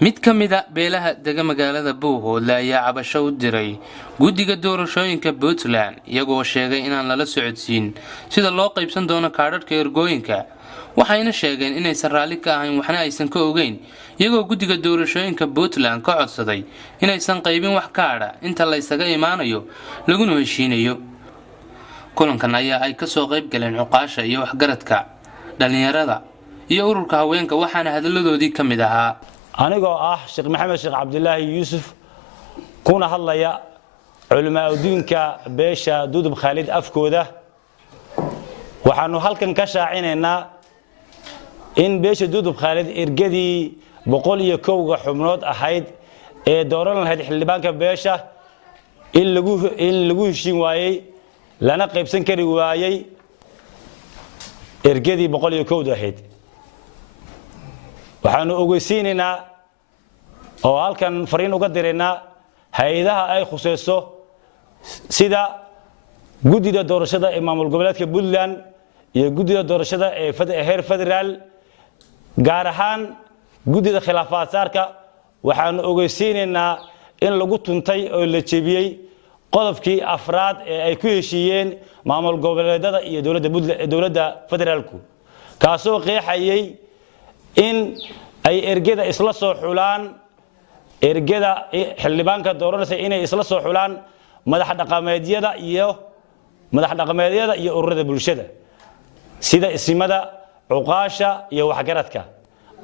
mid ka mid ah beelaha dega magaalada Buuhoodle ayaa cabasho u diray guddiga doorashooyinka Puntland iyagoo sheegay inaan lala socodsiin sida loo qaybsan doono kaadhadhka ergooyinka waxayna sheegeen inaysan raalli ka ahayn waxna aysan ka ogeyn iyagoo guddiga doorashooyinka Puntland ka codsaday inaysan qaybin wax kaadha inta la isaga imaanayo laguna heshiinayo kulankan ayaa ay ka soo qayb galeen xuqaasha iyo waxgaradka dhalinyarada iyo ururka haweenka waxaana hadaladoodii ka mid ahaa anigoo Sheekh Maxamed Sheekh Cabdullaahi Yuusuf kuna hadlaya culimaa adduunka beesha Dudub Khalid afkooda waxaanu halkan ka shaacinaynaa in beesha Dudub Khalid ergadii 101 xubnood ahayd ee dooran lahayd xildhibaanka beesha in lagu heshiin waayay lana qaybsan kari waayay ergadii 101 ahayd waxaanu ogeysiinaynaa oo halkan fariin uga direynaa hay'adaha ay khusayso sida guddiga doorashada ee maamul goboleedka Puntland iyo guddiga doorashada ee heer federaal gaar ahaan guddiga khilaafaadka waxaanu ogeysiinaynaa in lagu tuntay oo la jebiyay qodobkii afraad ee ay ku heshiiyeen maamul goboleedada iyo dowladda federaalku kaasoo qeexayay in ay ergada isla soo xulaan ergada xildhibaanka dooranaysa inay isla soo xulaan madax dhaqameedyada iyo ururada bulshada sida isimada cuqaasha iyo waxgaradka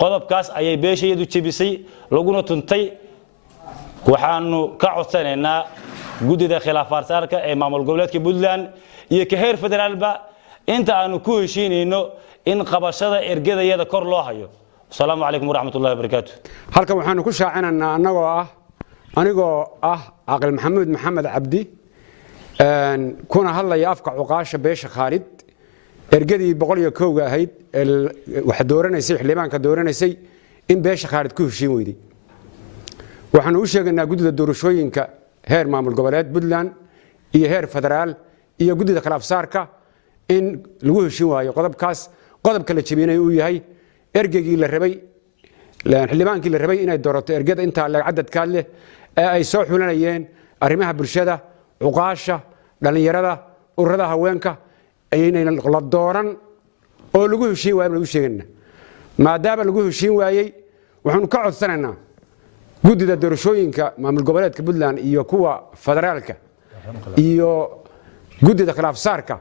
qodobkaas ayay beeshayadu jebisay laguna tuntay waxaanu ka codsanaynaa guddiga khilaafaadka ee maamul goboleedka Puntland iyo ka heer federaalba inta aanu ku heshiinayno in qabashada ergadayada kor loo hayo السلام عليكم ورحمة الله وبركاته. halkan waxaanu ku shaacinaa anigoo aqal maxamed cabdi kuna hadlaya afka cuqaasha beesha Khalid ergadii 101 ahayd wax dooranaysay xildhibaanka dooranaysay in beesha Khalid ku heshiin weyday waxaanu u sheegnaa guddiga doorashooyinka heer maamul goboleed Puntland iyo heer federaal iyo guddiga khilaafsaarka in lagu heshiin waayo qodobka la jabinay uu yahay ergagii la rabay xildhibaankii la rabay inay doorato ergada inta la cadadka leh ee ay soo xulanayeen arrimaha bulshada cuqaasha dhalinyarada ururada haweenka inay la dooran oo lagu heshiin waayay lagu sheegana maadaama lagu heshiin waayay waxaanu ka codsanaynaa guddiga doorashooyinka maamul goboleedka Puntland iyo kuwa federaalka iyo guddiga khilaafsaarka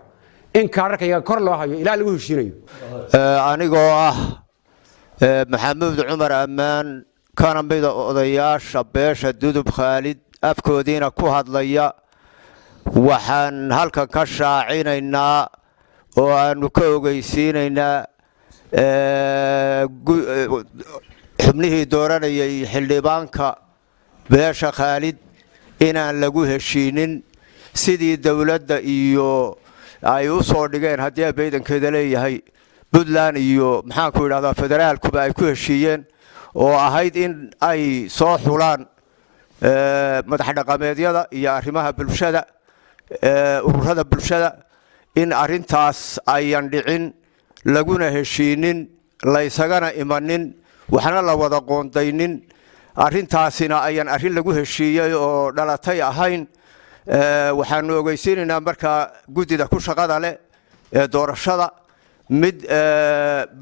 in kaararka kor loo hayo ilaa lagu heshiinayo anigoo maxamuud cumar ammaan kana mid odayaasha beesha Dudub Khalid afkoodiina ku hadlaya waxaan halkan ka shaacinaynaa oo aanu ka ogeysiinaynaa xubnihii dooranayay xildhibaanka beesha Khalid inaan lagu heshiinin sidii dawladda iyo ay u soo dhigeen haddii baydankeeda leeyahay Puntland iyo maxaan ku yiraahdaa federaalkuba ay ku heshiiyeen oo ahayd in ay soo xulaan madax dhaqameedyada iyo arrimaha bulshada ururada bulshada in arintaas ayan dhicin laguna heshiinin la isagana imanin waxna la wada qoondaynin arintaasina ayan arin lagu heshiiyay oo dhalatay ahayn waxaanu ogeysiinaynaa marka guddiga ku shaqada leh ee doorashada mid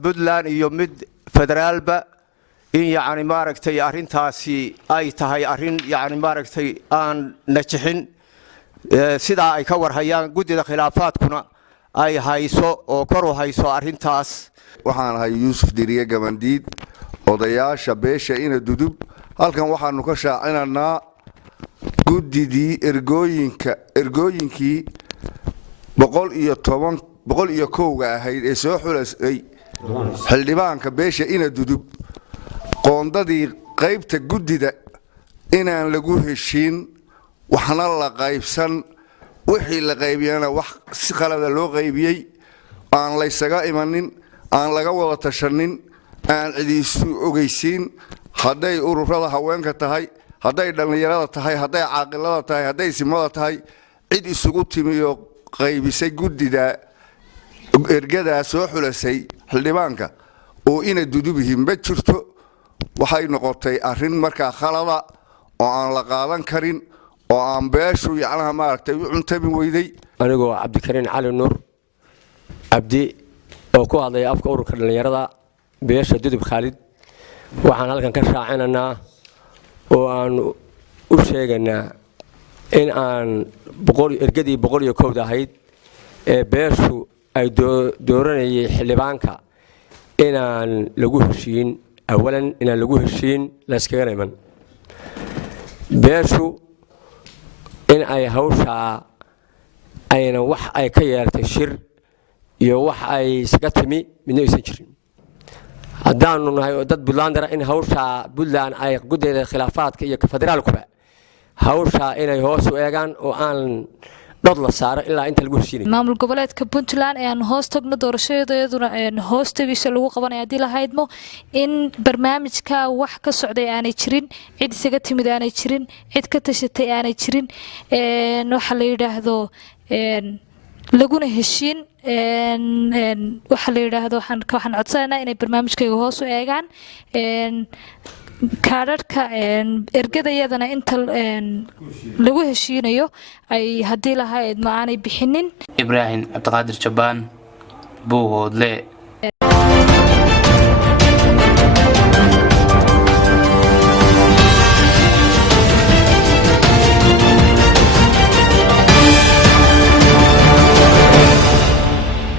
Puntland iyo mid federaalba in yaani maaragtay arintaasi ay tahay arin yaani maaragtay aan najixin sida ay ka warhayaan guddiga khilaafaadkuna ay hayso oo kor u hayso arintaas waxaan ahay Yuusuf Diriye Gabandiid odayaasha beesha ina Dudub halkan waxaanu ka shaacinaynaa guddigii ergooyinkii 101 ahayd ee soo xulasay xildhibaanka beesha ina Dudub qoondadii qaybta guddida inaan lagu heshiin waxna la qaybsan wixii la qaybiyana wax si qalad loo qaybiyay aan la isaga imanin aan laga wada tashanin aan cidiisu ogeysiin haday ururada haweenka tahay haday dhalinyarada tahay haday caaqilada tahay haday simada tahay cid isugu timiyo qaybisay guddida ergada soo xulasay xildhibaanka oo ina Dudub ma jirto waxay noqotay arrin markaa khalada oo aan la qaadan karin oo aan beeshu yacnaha maaragtay u cuntami weyday anigoo cabdikariin cali nuur cabdi oo ku hadlaya afka ururka dhalinyarada beesha dudub khaalid waxaan halkan ka shaacinaynaa oo aan u sheegaynaa in aan ergadii 101 ahayd ee beeshu ay dooranayay xildhibaanka inaan lagu heshiin awalan inaan lagu heshiin la iskaga iman beeshu in ay hawsha ayna wax ay ka yeeltay shir iyo wax ay isaga timi midna aysan jirin haddaanu nahay dad Puntlandera in hawsha Puntland ay gudeeda khilaafaadka iyo federaalkuba hawsha inay hoos u eegaan oo aan dad la saaro ilaa inta lagu heshiinay maamul goboleedka Puntland ee aan hoos tagno doorashadeeduna hoos tagiisa lagu qabanay hadii la haydmo in barnaamijka wax ka socday aanay jirin cid isaga timid aanay jirin cid ka tashatay aanay jirin waxa la yiraahdo laguna heshiin waxa la yiraahdo waxaan codsanaynaa inay barnaamijkayga hoos u eegaan kaadhadhka ergadayadana inta lagu heshiinayo ay hadii lahayd ma aanay bixinin Ibrahim Abdiqaadir Jabaan Buuhoodle